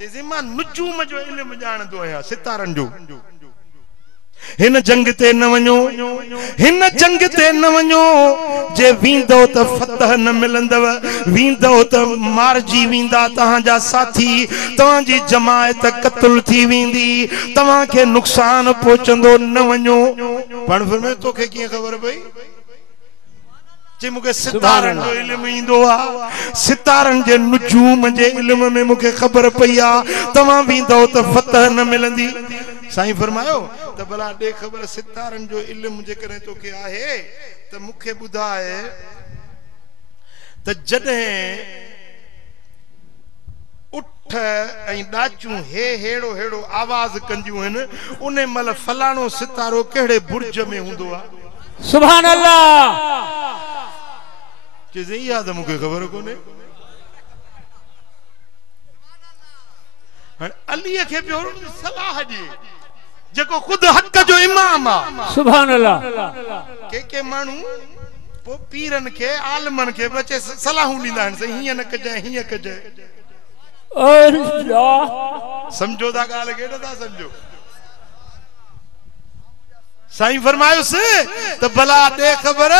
चइजे मां नुजूम जो इल्म ॼाणंदो आहियां सितारनि जो हिन जंग ते न वञो हिन जंग ते न वञो जे वींदो त फतह न मिलंदव वींदो त मारजी वींदा तव्हांजा साथी तव्हांजी जमायत क़त्ल थी वेंदी तव्हांखे नुक़सान पहुचंदो न वञो पण फरमाए तोखे कीअं ख़बर पई जे मूंखे सितारनि जो इल्म ईंदो आहे सितारनि जे नुजूम जे इल्म में मूंखे ख़बर पई आहे तव्हां वींदो त फतह न मिलंदी साईं फरमायो त भला ॾे ख़बर सितारनि जो इल्म जेकॾहिं तोखे आहे त मूंखे ॿुधाए त जॾहिं उठ ऐं ॾाचूं हेड़ो हेड़ो आवाज़ कंदियूं आहिनि उन महिल फलाणो सितारो कहिड़े बुर्ज में हूंदो आहे सुभान अल्लाह चइजे इहा त मूंखे ख़बर कोन्हे हाणे अलीअ खे पियो सलाह ॾे जेको ख़ुदि हक़ जो इमाम आहे सुभान अल्लाह के माण्हू पोइ पीरनि खे आलमनि खे बचे सलाहूं ॾींदा आहिनि साईं हीअं न कजांइ हीअं कजांइ समझो था ॻाल्हि खे नथा समझो साईं फरमायुसि त भला ॾे ख़बर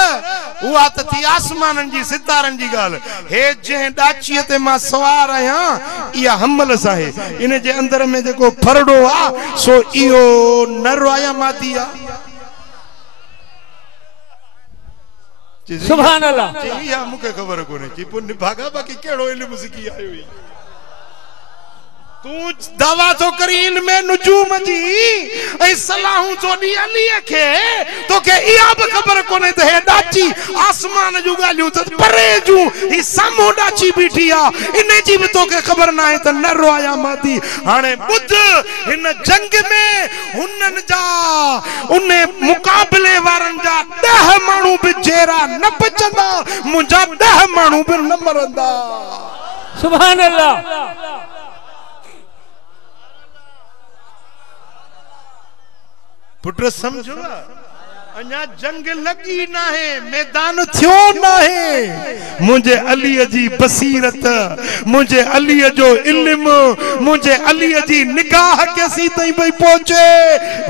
उहा त थी आसमाननि जी सितारनि जी ॻाल्हि हे जंहिं ॾाचीअ ते मां सवार आहियां इहा हमलस आहे इन जे अंदर में जेको फरड़ो आहे सो इहो नर आहे मादी आहे सुभान अल्लाह इहा मूंखे ख़बर कोन्हे चई पोइ निभागा बाक़ी कहिड़ो इल्मु सिखी आयो हुई तू दावा तो करी इनमें नुजूम जी ऐं सलाहूं तो दी अलीअ खे तोखे इहा बि ख़बर कोन्हे त हे ॾाची आसमान जूं ॻाल्हियूं त परे जूं ही साम्हूं ॾाची बीठी आहे इन जी बि तोखे ख़बर न आहे त नर आया मादी हाणे ॿुध हिन जंग में हुननि जा उन मुक़ाबले वारनि जा 10 माण्हू बि जहिड़ा न बचंदा मुंहिंजा 10 माण्हू बि न मरंदा सुभान अल्लाह पुट समझो अञा जंग लगी ना है मैदान थियो ना है मुझे अली जी बसीरत मुझे अली जो इल्म मुझे अली जी निगाह कैसी तई भई पहुंचे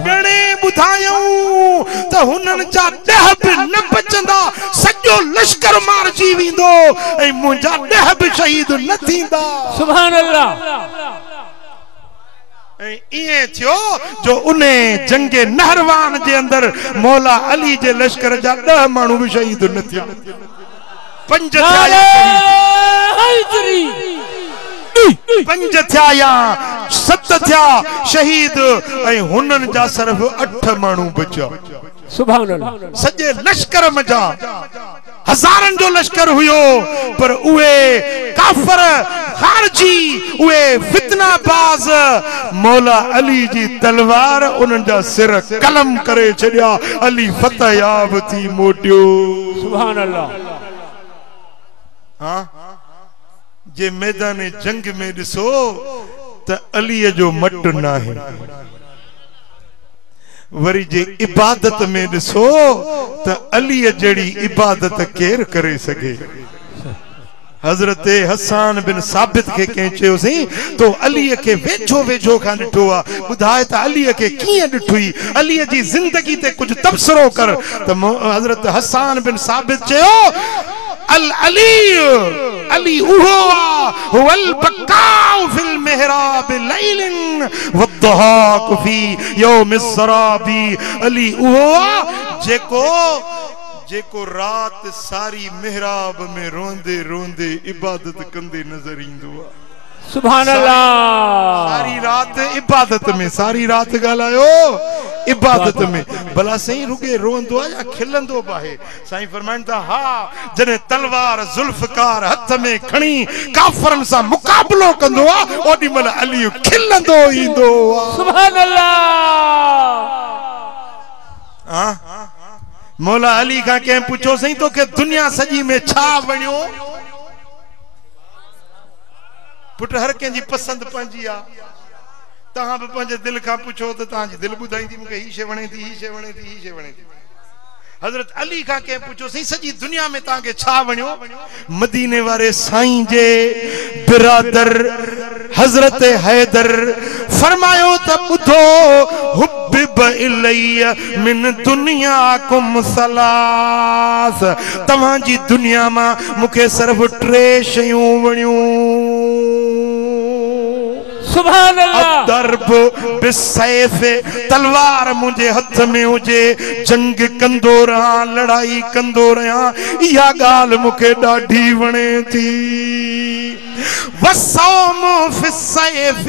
गणे बुधायूं त हुनन जा 10 भी न बचंदा सजो लश्कर मार जी विंदो ए मुंजा 10 भी शहीद न थींदा सुभान अल्लाह इए थियो जो उन्हे जंगे नहरवान जे अंदर मौला अली जे लश्कर जा 10 माण्हू भी शहीद न थिया 5 थिया या 7 थिया शहीद ऐं हुननि जा सिर्फ 8 माण्हू बचा सुभान अल्लाह सजे लश्कर मजा हजारन जो लश्कर हुयो पर उए काफर खारजी उए फितनाबाज मौला अली जी तलवार उनन जा सिर कलम करे छड़िया अली फतह याब थी मोटियो सुभान अल्लाह हां जे मैदान जंग में दिसो त अली जो मट ना है वरी जे इबादत में दिसो त अली जड़ी इबादत केर करे सके हजरत हसन बिन साबित के कहचो सी तो अली के वेझो वेझो का डिठो आ बुधाए त अली के किए डिठुई अली जी जिंदगी ते कुछ तबसरो कर त हजरत हसन बिन साबित चयो अल अली अली उहो हुवल बकाउ फिल मेहराब लैलिन वद्दहाक फी यौम सराबी अली उहो जेको रात सारी मेहराब में रोंदे रोंदे इबादत कंदे नजर इंदो सुभान अल्लाह सारी रात इबादत में सारी रात गालायो इबादत में भला सही रुगे रोंदो या खिलंदो बाहे साईं फरमाइन था हा जने तलवार जुल्फकार हथ में खणी काफरन सा मुकाबलो कंदो आ ओडी मल अली खिलंदो इंदो सुभान अल्लाह हां मौला अली का के पूछो सही तो के दुनिया सजी में छा वणियो पुट हर के जी पसंद पंजी आ तहां भी पंजे दिल का पूछो तो तहां जी दिल बुधाई थी मुके ही शे वणे थी ही शे वणे थी ही शे वणे थी हजरत अली का के पूछो सही सजी दुनिया में ताके छा वणियो मदीने वाले साईं जे बिरादर हजरत हैदर फरमायो त बुधो हुब्बिब इलैया मिन दुनियाकुम सलास तवां जी दुनिया मा मुखे सिर्फ 3 शयूं वणियो सुभान अल्लाह दर्ब बिसैफ तलवार मुझे हथ में हुजे जंग कंदो रहा लड़ाई कंदो रहा या गाल मुखे ॾाढी वणे थी वसौम फिसैफ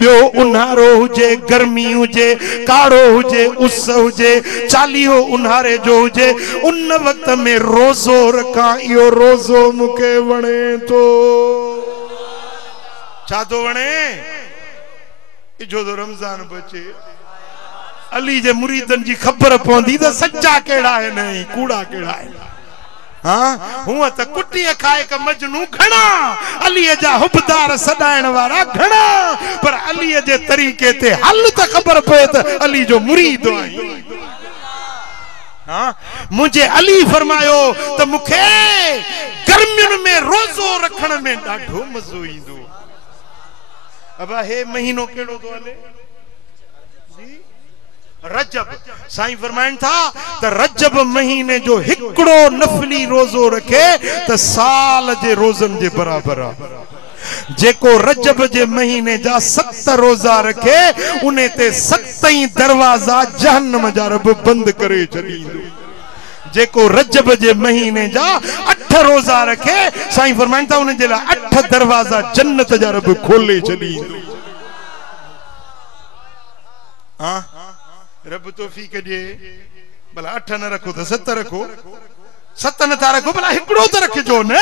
बियो उन्हारो हुजे गर्मी हुजे काड़ो हुजे उस हुजे चालीहो उन्हारे जो हुजे उन वक्त में रोज़ो रखा इहो रोज़ो मुखे वणे तो छातो वणे इजो तो रमजान बचे अली जे मुरीदन जी खबर पवंदी त सच्चा केड़ा है नहीं कूड़ा केड़ा है हाँ हुआ त कुटी खाए का मजनू घणा अली जा हुबदार सदाइण वारा घणा पर अली जे तरीके ते हल त खबर पे त अली जो मुरीद आई हाँ मुझे अली फरमायो त मुखे गर्मियुन में रोज़ो रखण में ॾाढो मज़ो ईंदो अब हे महीनो केड़ो तो हले जी रजब साईं फरमाइन था त रजब महीने जो हिकड़ो नफली रोज़ो रखे त साल जे रोज़न जे बराबर जेको रजब जे महीने जा 7 रोज़ा रखे उन्हें ते 7 दरवाजा जहन्नम जा रब बंद करे छॾींदो जेको रजब जे महीने जा 8 रोज़ा रखे साईं फरमाइन था उन जे ला 8 दरवाजा जन्नत जा रब खोले छॾींदो हां रब तौफीक दे भला 8 न रखो त 7 रखो 7 न था रखो भला हिकड़ो त रखजो न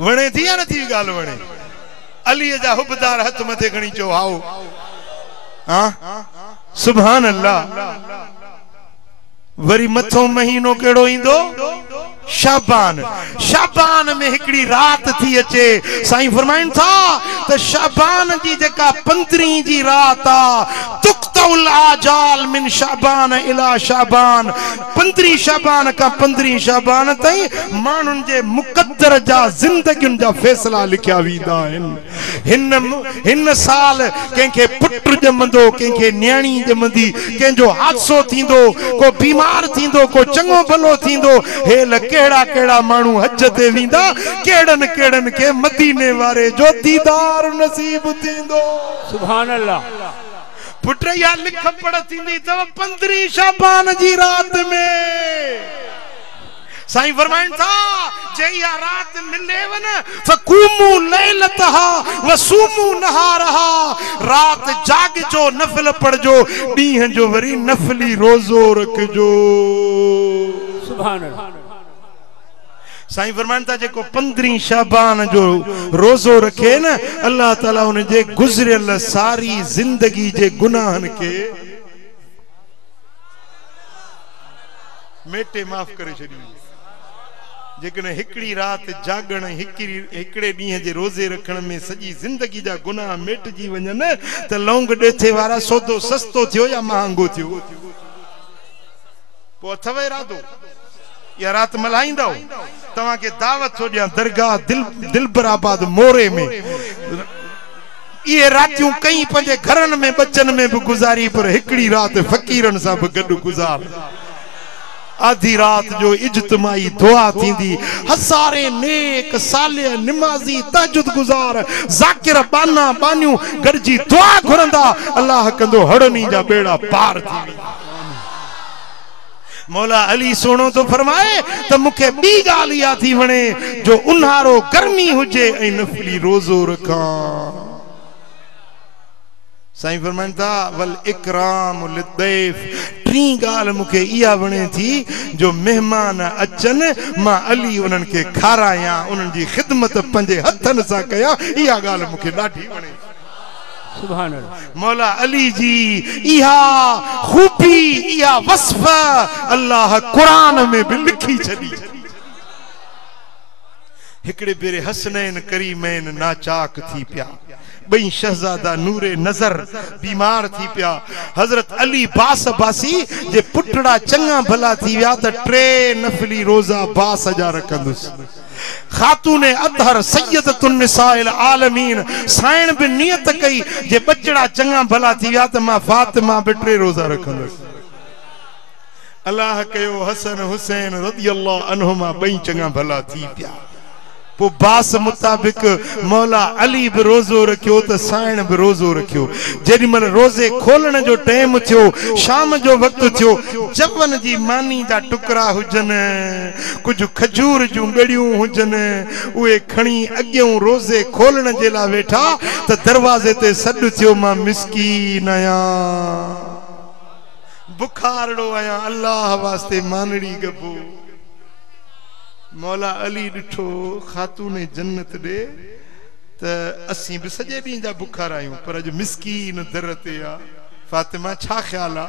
वणे थी या न थी गाल वणे अली जा हुबदार हथ मथे खणी चो आओ हां सुभान अल्लाह वरी मथो महीनो केड़ो इंदो शाबान शाबान में हिकड़ी रात थी अचे साईं फरमाइन था त शाबान जी जेका 15 जी रात आ तुक्तउल आजाल मिन शाबान इला शाबान 15 शाबान का 15 शाबान ताईं मानुन जे मुकद्दर जा जिंदगियुन जा फैसला लिखया वींदा आहिनि हिन साल कंहिंखे पुट जमंदो कंहिंखे न्याणी जमंदी कंहिंजो हादसो थींदो को बीमार थींदो को चङो भलो थींदो हेल केड़ा केड़ा मानू हज ते वींदा केड़न केड़न के मदीने वारे जो दीदार नसीब थींदो सुभान अल्लाह पुट या लिख पढ़ थींदी तव 15 शाबान जी रात में साईं फरमाइन था जे या रात मिलेव न फकुमू लैलतहा वसुमू नहारहा रात जागजो नफल पढ़जो ॾींहं जो वरी नफली रोज़ो रखजो सुभान अल्लाह साईं फरमाइन था जेको 15 शाबान जो रोज़ो रखे न अल्लाह ताला उन जे गुज़रियल सारी जिंदगी जे गुनाहन के मेटे माफ करे छॾींदो जेकन हिकड़ी रात जागण हिकड़े ॾींहं जे रोज़े रखण में सॼी जिंदगी जा गुनाह मेटजी वञन त लौंग ॾेथे वारा सौदो सस्तो थियो या महांगो थियो पोइ अथव इरादो या रात मल्हाईंदो तव्हां खे दावत थो ॾियां दरगाह दिलबराबाद मोरे में ये रातियूं कई पंहिंजे घरनि में बचन में भी गुजारी पर हिकड़ी रात फकीरन सां भी गॾु गुजार आधी रात जो इज्तिमाई दुआ थींदी हज़ारे नेक साले निमाजी तहज्जुद गुजार ज़ाकिर बाना बानियूं गॾिजी दुआ घुरंदा अल्लाह कंदो हड़नी जा बेड़ा पार थी वेंदा मौला अली सोनो तो फरमाए त मुखे बी गाल या थी वणे जो उन्हारो गर्मी हुजे ऐं नफली रोज़ो रखां साईं फरमाइन था वल इकराम लिदैफ 3 गाल मुखे इया वणे थी जो मेहमान अचन मां अली उन्हनि खे खाराया उन्हनि जी खिदमत पंहिंजे हथन सां कया इया गाल मुखे ॾाढी वणे सुभान अल्लाह मौला अली जी इहा खूबी इहा वस्फ अल्लाह कुरान में भी लिखी छॾी हिकड़े भेरे हसनैन करीमैन नाचाक थी पिया बई शहजादा नूरे नजर बीमार थी पिया हजरत अली बास बासी जे पुटड़ा चंगा भला थी विया त 3 नफली रोजा बास जा रखंदुस खातून अतहर सैयदतुन निसाइल आलमीन साइण भी नियत कई जे बचड़ा चंगा भला थी विया त मां फातिमा बि 3 रोजा रखंदुस अल्लाह कयो हसन हुसैन रदियल्लाहु अन्हुमा बई चंगा भला थी पिया पो बास मुताबिक मौला अली भी रोजो रखियो त साइण भी रोजो रखियो जेडी मन रोजे खोलण जो टाइम थियो शाम जो वक्त थियो जवन जी मानी जा टुकड़ा हुजन कुछ खजूर जू गड़ियों हुजन उए खणी अग्यों रोजे खोलण जे ला वेठा त दरवाजे ते सड थियो मां मिस्कीन आया बुखारड़ो आया अल्लाह वास्ते मानड़ी गबो मौला अली डिठो खातून जन्नत दे त असी भी सजे दी जा बुखार आयूं पर जो मिस्कीन दर ते आ फातिमा छा ख्याल आ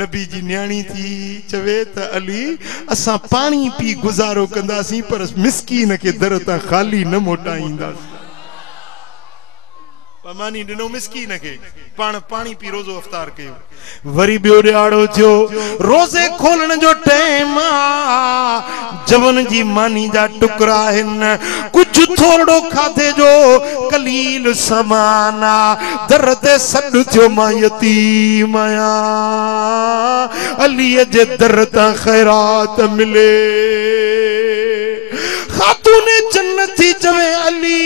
नबी जी न्याणी थी चवे त अली असा पानी पी गुजारो कंदासी पर मिस्कीन के दर ता खाली न मोटाईंदासी पमानी दिनो मिस्कीन के पान पानी पी रोजो अफ्तार कयो वरी बियो ॾियारो थियो रोजे खोलण जो टाइम जवन जी मानी जा टुकड़ा हिन कुछ थोड़ो खाधे जो कलील समाना दर ते सड थियो मां यतीम आया अली जे दर ता खैरात मिले खातून जन्नत थी चवे अली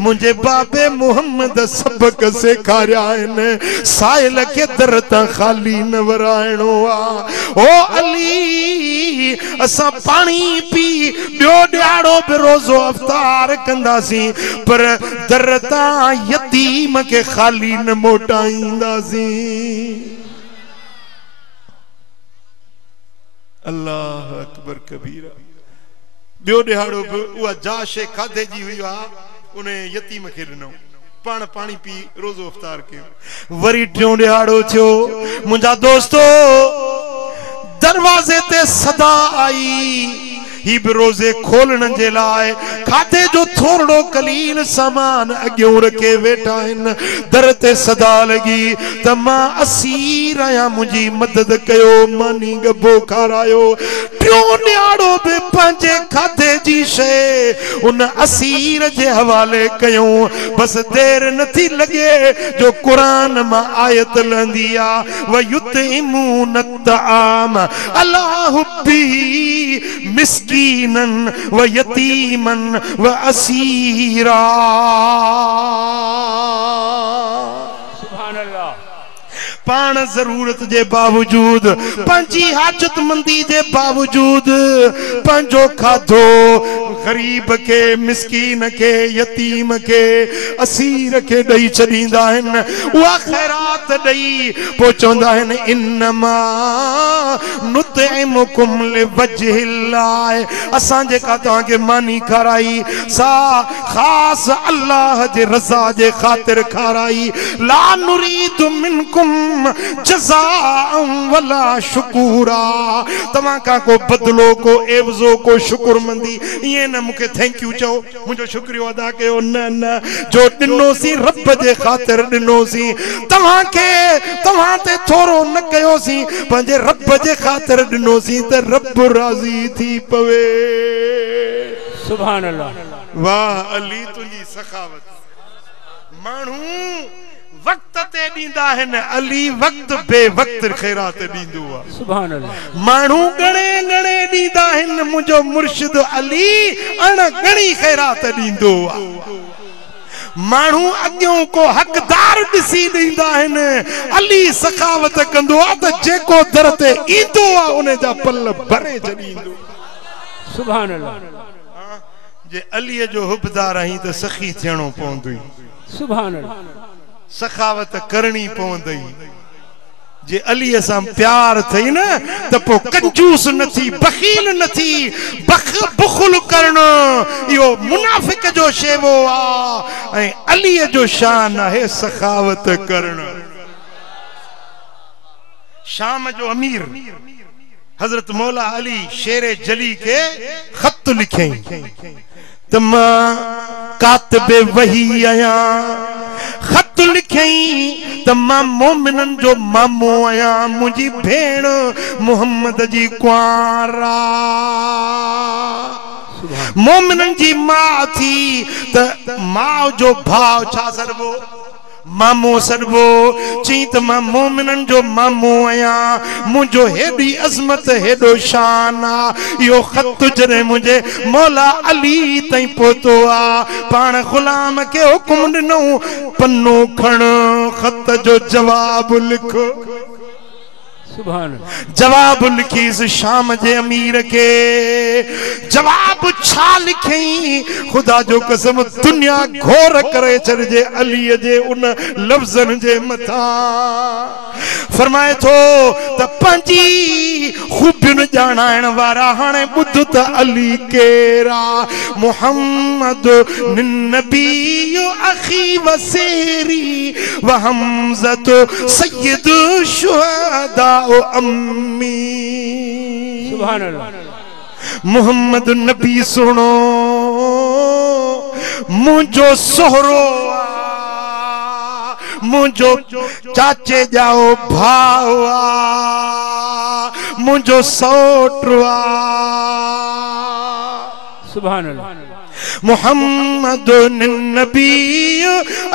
मुझे बाबे मोहम्मद सबक सेखारिया साइल के दर ता खाली न वराइणो आ ओ अली असा पानी पी बियो ॾियारो बि रोज़ो अफ्तार कंदासी पर दर ता यतीम के खाली न मोटाईंदासी अल्लाह अकबर कबीरा बियो ॾियारो बि उहा जाशे खाधे जी हुई आ उन्हें यतीम के ॾिनो पाण पानी पी रोज़ो अफ्तार के वरी टियों ॾियारो थियो मुंहिंजा दोस्तो दरवाजे ते सदा आई ही भी रोजे खोलण जे लाए खाते जो थोड़ो कलील सामान अग्यों रखे वेठा इन दर ते सदा लगी त मां असीर आया मुझी मदद कयो मानी गबो खारायो टियों न्याड़ो भी पंहिंजे खाते जी शे उन असीर जे हवाले कयो बस देर नथी लगे जो कुरान मां आयत लंदी आ व युतइमून तआम अल्लाह बी मिस्कीनन व यतीमन व असीरा पान जरूरत जे बावजूद पंजी हाजत मंदी जे बावजूद पंजो खाधो गरीब के मिस्कीन के यतीम के असीर के दई छडींदा हन वा खैरात दई पहुंचंदा हन इन्नमा नुतइमुकुम लिवजहिल्लाह असां जेका तव्हां के मानी खाराई सा खास अल्लाह जे रज़ा जे खातिर खाराई ला नुरीदु मिनकुम जज़ाअ वला शुकुरा तमा का को बदलो को एवजो को शुक्रमंदी ये न मुके थैंक यू चो मुझो शुक्रियो अदा कयो न न जो दिनो सी रब जे खातिर दिनो सी तमा के तमा ते थोरो न कयो सी पंजे रब जे खातिर दिनो सी ते रब राजी थी पवे सुभान अल्लाह वाह अली तुजी सखावत मानू वक्त ते दींदा हन अली वक्त बे वक्त खैरात दींदो आ सुभान अल्लाह मानू गणे गणे दींदा हन मुझो मुर्शिद अली अण गणी खैरात दींदो आ मानू अग्यों को हकदार दिसी दींदा हन अली सखावत कंदो आ त जेको दर ते ईंदो आ उन जा पल भरे छडींदो सुभान अल्लाह जे अली जो हुबदार आहीं त सखी थियणो पवंदो सुभान अल्लाह सखावत करनी पवंदई जे अली सां प्यार थई न त पो कंजूस नथी बखील नथी बुखल करण यो मुनाफिक जो शेवो आ ऐं अली जो शान है सखावत करण शाम जो अमीर हजरत मौला अली शेर जली के खत लिखे तमा कातिबे वही आया खत लिखई तमा मोमिनन जो मामो आया मुझी भेण मोहम्मद जी कुआरा मोमिनन जी मां थी त मां जो भाव छा सरबो मामो सरबो ची त मां मोमिनन जो मामो आया मुझो हेडी अजमत हेडो शान आ यो खत जरे मुझे मौला अली तई पोतो आ पाण गुलाम के हुकुम दिनो पन्नो खण खत जो जवाब लिखो सुभान जवाब लिखीस शाम जे अमीर के जवाब छा लिखई खुदा जो कसम दुनिया घोर करे चढ़जे अली जे उन लफ्जन जे मथा फरमाए थो त पंजी खूबियुन जानाइण वारा हाणे बुध त अली केरा मुहम्मद नबी अखी वसेरी व हमज़त सय्यद शुहदा ओ अम्मी सुभान अल्लाह मुहम्मद नबी सुनो मुझो सोहरो मुझो चाचे जाओ भावा मुझो सोटवा सुभान अल्लाह मुहम्मद नबी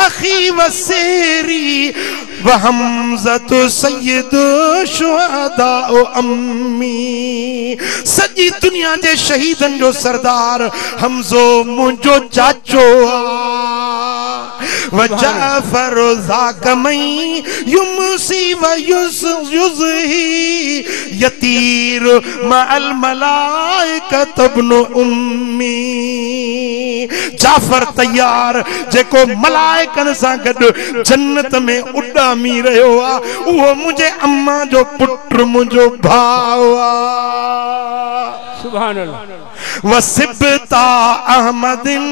अखी वसेरी व हमज़त सय्यद शुहदा ओ अम्मी सजी दुनिया जे शहीदन जो सरदार हमज़ो मुझो चाचो व जाफर ज़ाकमई युमसी व युज़ही यतीर मअल मलाइकत इब्नु उम्मी जाफर तैयार जेको मलाइकन सां गॾु जन्नत में उॾामी रहियो आ उहो मुझे अम्मा जो पुत्र मुझो भाउ आ सुभान अल्लाह वसिबता अहमदिन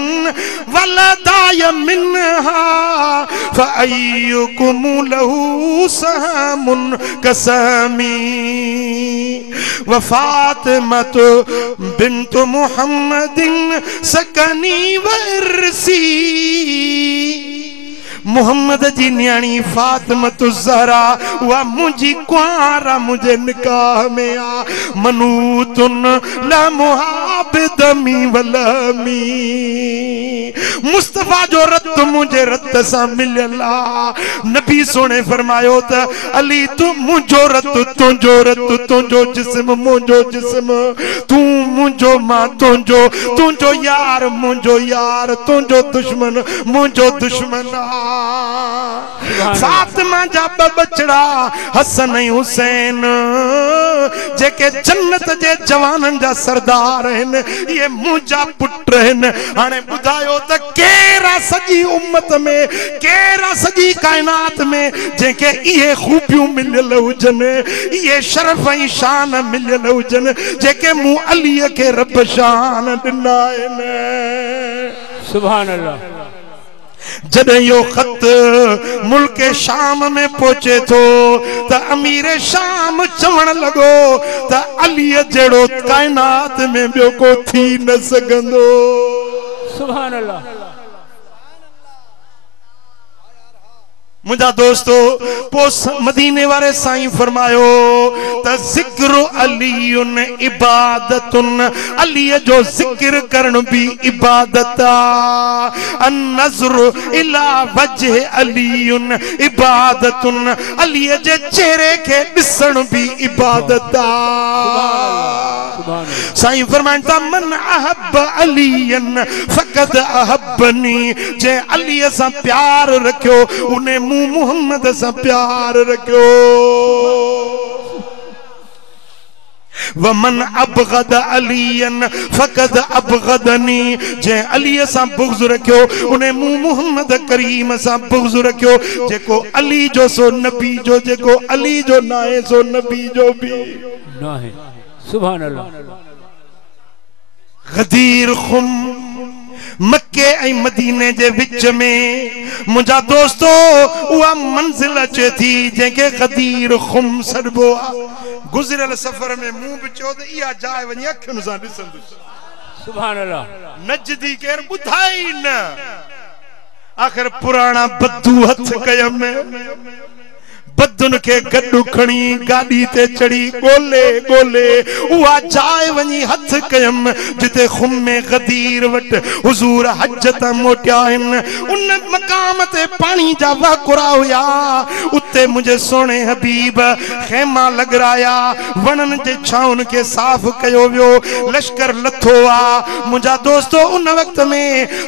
वलदाय मिनहा फअय्युकुम लहू सहमुन कसमी व फातिमत बिन्त मुहम्मदिन सकनी वर्सी मोहम्मद जी न्याणी फातिमत ज़हरा वा मुझी कुआरा मुझे निकाह में आ मनूतुन ला मुहाबिदमी वलमी मुस्तफा जो रत मुझे रत सा मिलला नबी सोने फरमायो त अली तू मुझो रत तुझो जिस्म मुझो जिस्म तू मुझो मां तुझो यार मुझो यार तुझो दुश्मन मुझो दुश्मन फातिमा जा बचड़ा हसन ऐं हुसैन जेके जन्नत जे जवानन जा सरदार हैं ये मुझा पुट हैं हाने बुधायो त केरा सजी उम्मत में केरा सजी कायनात में जेके ये खूबियूं मिलियल हुजन ये शरफ ऐं शान मिलियल हुजन जेके मूं अली के रब शान दिना आहिनि सुभान अल्लाह जॾहिं यो खत मुल्क शाम में पहुचे थो त अमीर शाम चवण लॻो त अलीअ जहिड़ो कायनात में ॿियो को थी न सघंदो सुभान अल्लाह मुझा दोस्तो पोस मदीने वाले साईं फरमायो त ज़िक्र अलीयुन इबादतुन अली जो जिक्र करण भी इबादत आ अन नज़र इला वजह अलीयुन इबादतुन अली जे चेहरे के ॾिसण भी इबादत आ साईं फरमाइन था मन अहब अलीयन फकद अहबनी जे अली सां प्यार रखियो उन्हें मुंह मुहम्मद से प्यार रखियो वमन अबगद अलीयन फकद अबगदनी जे अली से बुग़्ज़ रखियो उन्हें मुंह मुहम्मद करीम से बुग़्ज़ रखियो जेको अली जो सो नबी जो जेको अली जो नाहे सो नबी जो भी नाहे सुभान अल्लाह गदीर खुम मक्के ऐं मदीने जे विच में मुझा दोस्तो उहा मंजिल अचे थी जेके गदीर खुम सॾबो आहे गुज़िरियल सफ़र में मूं बि चयो त इहा जाइ वञी अखियुनि सां ॾिसंदुसि सुभान अल्लाह नजदी केर बुधाई न आखिर पुराना बद्दू हथ कयम बदुन के गड्डू खणी गाड़ी ते चढ़ी गोले गोले उहा जाए वनी हथ कयम जिते खुम्मे गदीर वट हुजूर हज त मोटिया उन मकाम ते पानी जा वाकुरा हुया उते मुझे सोने हबीब खेमा लगराया वणन जे छाउन के साफ कयो वियो लश्कर लथो आ मुझा दोस्तों उन वक्त में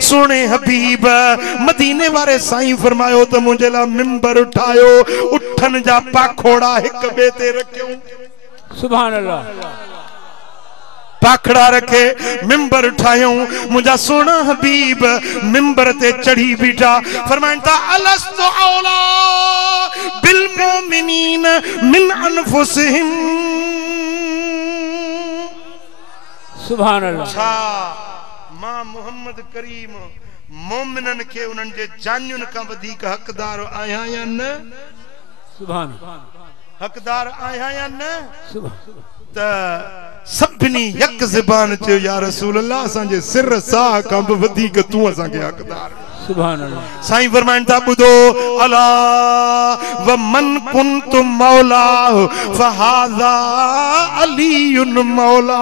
सोने हबीब मदीने वाले साईं फरमायो तो मुझे ला मिंबर उठायो उठन जा पाखोड़ा एक बेते रखियो सुभान अल्लाह पाखड़ा रखे मिंबर उठायो मुझा सोना हबीब मिंबर ते चढ़ी बीठा फरमाता अलस्तु औला बिल मोमिनीन मिन अनफुसिहिम सुभान अल्लाह छा मां मोहम्मद करीम मोमिनन के उनन जे जानियुन का वधीक हकदार आया या न सुभान हकदार आया या न सुभान त सभनी यक ज़बान चयो या रसूल अल्लाह असांजे सिर साह खां बि वधीक तूं असांखे हकदार सुभान अल्लाह साईं फरमाइनि था ॿुधो अला व मन कुंतु मौला फहाज़ा अलीयुन मौला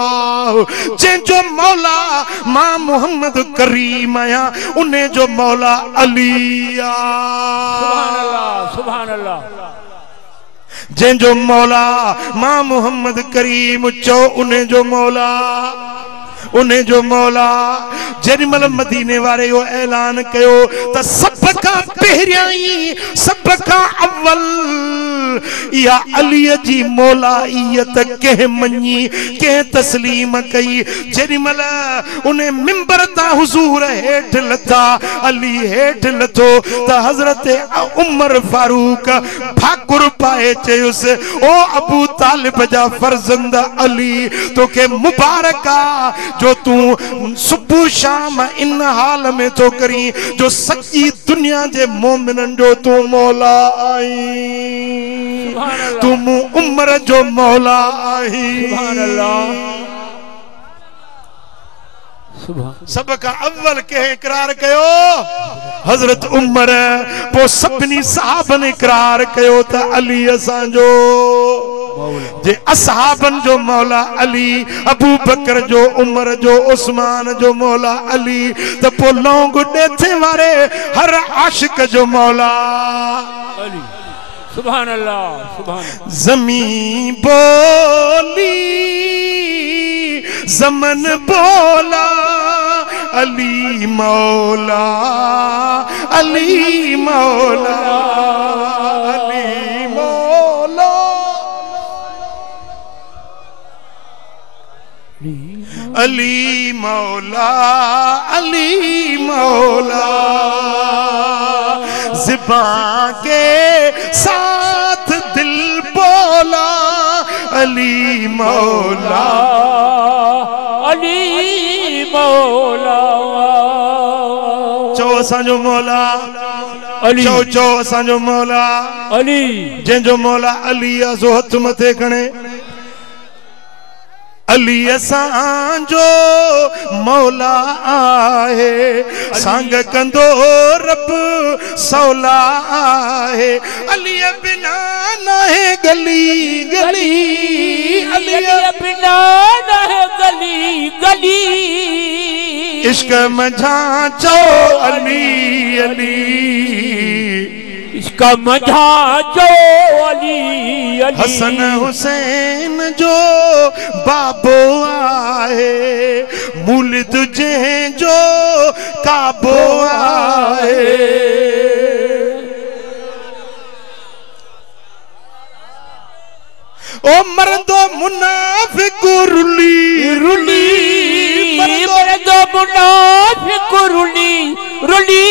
जंहिंजो मौला मां मोहम्मद करीम आहियां उन्हे जो मौला अली सुभान अल्लाह सुभान अल्लाह जंहिंजो मौला मां मोहम्मद करीम चो उन्हे जो मौला उन्हें जो मौला जेॾीमहिल मदीने वारे यो ऐलान कयो त सब खां पहिरियां सब खां अव्वल या अली जी मौलाइयत के मनी के तस्लीम कई जेॾीमहिल उन्हें मिंबर ता हुजूर हेठ लथा अली हेठ लथो त हज़रत उमर फारूक भाकुर पाए चयुसि ओ अबू तालिब जा फर्जंद अली तोखे मुबारका जो तू सुबह शाम इन हाल में तो करी जो सच्ची दुनिया जे मोमिनन जो तू मौला आई तुम उमर जो मौला आई सुभान अल्लाह सब का अव्वल के इकरार कयो हजरत उमर पो सभनी साहबन इकरार कयो त अली असांजो जे असहाबन जो मौला अली अबू बकर जो उमर जो उस्मान जो मौला अली त पो लौंग ॾेथे वारे हर आशिक जो मौला अली सुभान अल्लाह सुभान ज़मी बोली ज़मन बोला अली मौला अली मौला अली मौला अली मौला अली मौला ज़बान के साथ दिल बोला अली मौला अली मौला चो असांजो मौला अली चो चो असांजो मौला अली जंहिंजो मौला अली आहे सो हथ मथे खणे अली असांजो मौला आहे संग कंदो रब सौला आहे अली बिना नाहे गली गली अली बिना नाहे गली गली इश्क मझा चो अली अली इसका मझा जो अली अली हसन हुसैन जो बाबो आहे मुलिद जो काबो आहे ओ मरदो मुनाफिक रुली रुली मरदो मुनाफिक रुली रुली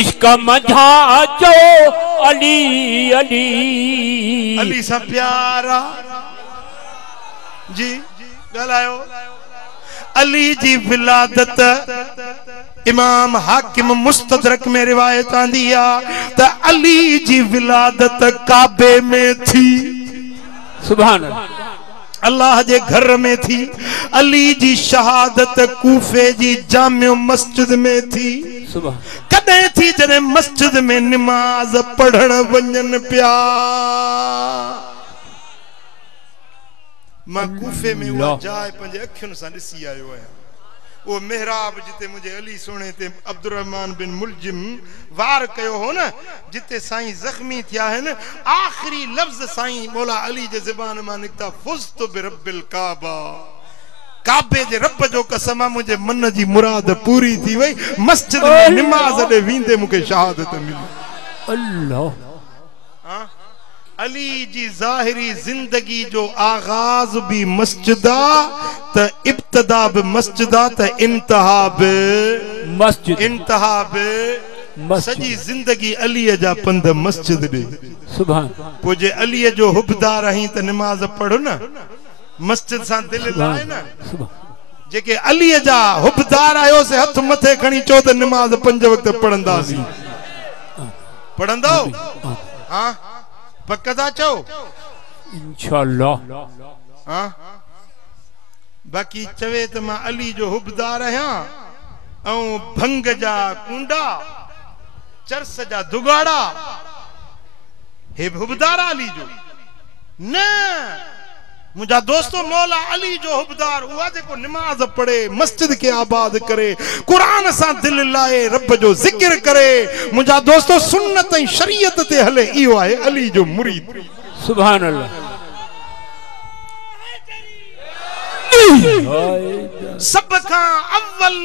इसका मझा जो अली अली अली सा प्यारा जी गलायो अली जी विलादत इमाम हाकिम मुस्तदरक में रिवायत आंदी आ त अली जी विलादत काबे में थी सुभान अल्लाह अल्लाह जे घर में थी अली जी शहादत कूफे जी जामिया मस्जिद में थी कदें थी जने मस्जिद में नमाज पढ़ण वञन पिया मां कूफे में वो जाए पंजे अखियुनि सां ॾिसी आयो आहियां वो मेहराब जिते मुझे अली सोने ते अब्दुर्रहमान बिन मुलजिम वार कयो हो न जिते साईं जख्मी थिया है न आखिरी लफ्ज साईं मौला अली जे ज़बान मां निकता फुज़्तु बिरब्बिल काबा काबे जे रब जो कसम मुझे मन जी मुराद पूरी थी वई मस्जिद में नमाज दे वींदे मुके शहादत मिली अल्लाह अली जी ज़ाहिरी जिंदगी जो आगाज भी मस्जिदा त इब्तिदा भी मस्जिदा त इंतहा भी मस्जिद इंतहा भी सजी जिंदगी अली जा पंध मस्जिद दे सुभान पो जे अली जो हुबदार रही त नमाज पढ़ो ना मस्जिद सा दिल लाए ना जेके अली जा हुबदार आयो से हथ मथे खणी चो त नमाज 5 वक्त पढ़ंदासी पढ़ंदो हां पक्का चो इंशाअल्लाह हां बाकी चवे त मां अली जो हुबदार आहियां ऐं भंग जा कुंडा चरस जा दुगाड़ा हे हुबदार अली जो न मुझा दोस्तों मौला अली जो हुबदार हुआ जेको नमाज पढ़े मस्जिद के आबाद करे कुरान सा दिल लाए रब जो जिक्र करे मुझा दोस्तों सुन्नत ऐं शरीयत ते हले इहो आहे अली जो मुरीद सुभान अल्लाह सब खां अव्वल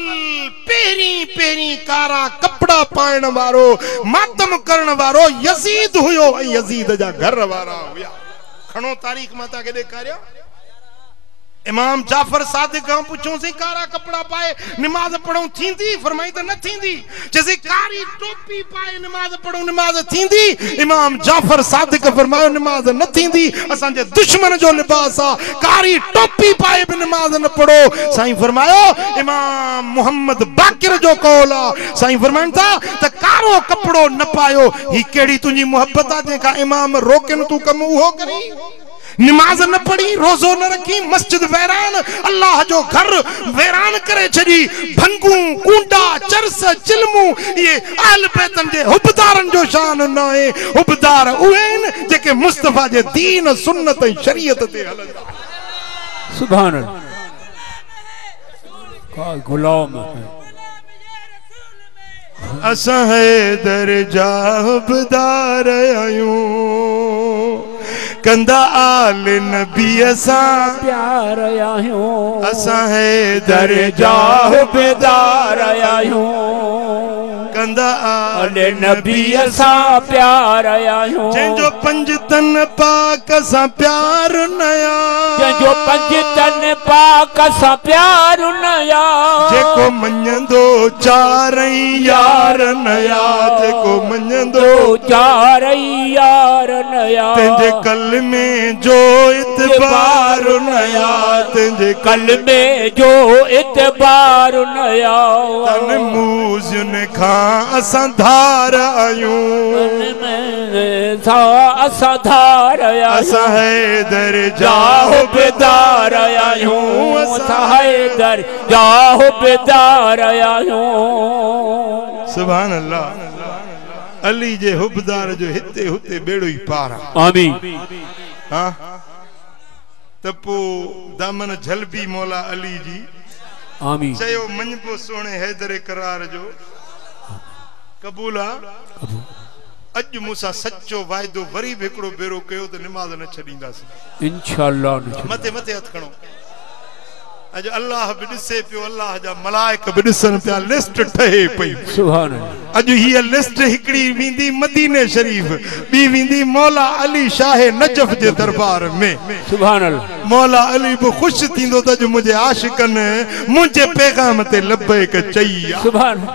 पहिरीं कारा कपड़ा पाइण वारो मातम करण वारो यजीद हुयो ऐं यजीद जा घर वारा हुया खणो तारीख माता के ॾेखारियो इमाम जाफर सादिक खां पुछोसीं कारा कपड़ा पाए नमाज पढ़ूं थींदी फरमाई त न थींदी चेसी कारी टोपी पाए नमाज पढ़ूं नमाज थींदी इमाम जाफर सादिक फरमायो नमाज न थींदी असां जे दुश्मन जो लिबास आ कारी टोपी पाए भी नमाज न पढ़ो साईं फरमायो इमाम मोहम्मद बाकिर जो कौल आ साईं फरमाइन था त कारो कपड़ो न पायो ही केड़ी तुंजी मोहब्बत आ जेका इमाम रोकन तू कम उहो करी नमाज न पढ़ी रोजो न रखी मस्जिद वैरान अल्लाह जो घर वैरान करे छड़ी भंगू कूंडा चरस चिलमू ये आल बैतन जे हुबदारन जो शान न है हुबदार उहेन जेके मुस्तफा जे दीन सुन्नत ऐं शरीयत ते हलंदा सुभान अल्लाह का गुलाम असां हैदर जा हुबदार आयूं कंदा आल नबी असा प्यार आयूं असा हैदर जा हुबदार आयूं कंदा आल नबी असा प्यार आयूं जंजो पंज तन पाक सा प्यार नया जंजो पंज तन पाक सा प्यार नया जेको मन्नदो चारई यार नया जेको मन्नदो चारई यार नया तेरे कल में जो इतबार नया तेरे कल में जो इतबार नया तन मूज़न खां असां धार आयूं असां धार असां हैदर जा हुबदार आयूं असां हैदर जा हुबदार आयूं सुभान अल्लाह अली जे हुबदार जो हिते हुते बेड़ो ही पार आमीन हां तपो दामन झलबी मौला अली जी आमीन चयो मंजबो सोने हैदर करार जो कबूला अज मूसा सच्चो वायदो वरी भी एकड़ो बेरो कयो तो नमाज न छडींदासी इंशाअल्लाह मते मते हथ खणो अज अल्लाह भी दिसे पियो अल्लाह जा मलाइक भी दिसन पिया लिस्ट ठहे पई सुभान अल्लाह अज ही लिस्ट हिकड़ी विंदी मदीने शरीफ बी विंदी मौला अली शाह नजफ जे दरबार में सुभान अल्लाह मौला अली भी खुश थींदो त मुझे आशिकन मुझे पैगाम ते लब्बैक चई सुभान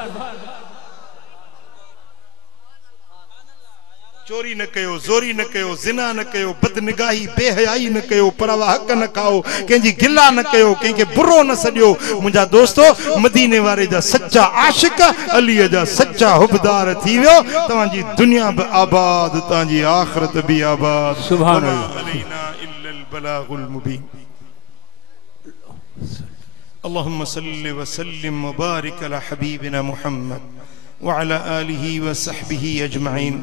चोरी न कयो जोरी न कयो जिना न कयो बदनिगाही बेहयाई न कयो परवा हक न खाओ केंजी गिला न कयो केंके बुरो न सडियो मुझा दोस्तों मदीने वारे जा सच्चा आशिक अली जा सच्चा हुबदार थी वियो तवांजी दुनिया भी आबाद तांजी आखिरत भी आबाद सुभान अल्लाह अलैना इल्लल बलागुल मुबीन। अल्लाहुम्मा सल्लि व सल्लिम व बारिक अला हबीबिना मुहम्मद व अला आलिहि व सहबिहि अजमईन।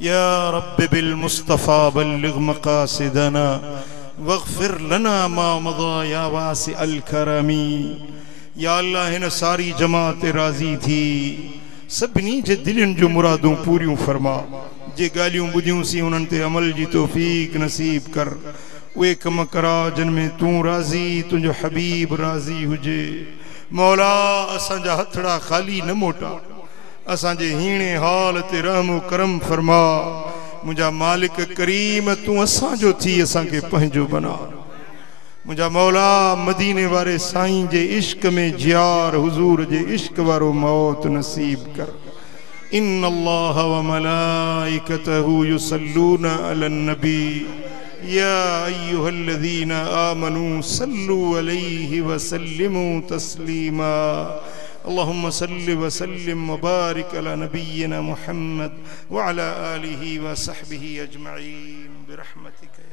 या रब्बि बिल मुस्तफ़ा बल्लिग मक़ासिदना वग़फ़िर लना मा मज़ा या वासिअ अल करमी। या अल्लाह हिन सारी जमात राज़ी थी, सभिनी जे दिलनि जो मुरादूं पूरियूं फरमा। जे ॻाल्हियूं ॿुधियूं सी उन्हनि ते अमल जी तौफ़ीक़ नसीब कर। उहे कम करा जिन में तूं राज़ी, तुंहिंजो हबीब राज़ी हुजे। मौला असांजा हथड़ा ख़ाली न मोटा, असांजे हीणे हाल ते रहम करम फरमा। मुंहिंजा मालिक करीम तूं असांजो थी असांखे पंहिंजो बना। मुंहिंजा मौला मदीने वारे साईं जे इश्क में जियार, हुजूर जे इश्क वारो मौत नसीब कर। इन्नल्लाह व मलाइकतहु युसल्लूना अलन नबी या अय्युहल्लज़ीना आमनू सल्लू अलैहि व सल्लिमू तस्लीमा। अल्लाहुम्मा सल्लि व सल्लिम व बारिक अला नबिय्यिना मुहम्मद व अला आलिहि व सहबिहि अजमईन बिरहमतिक।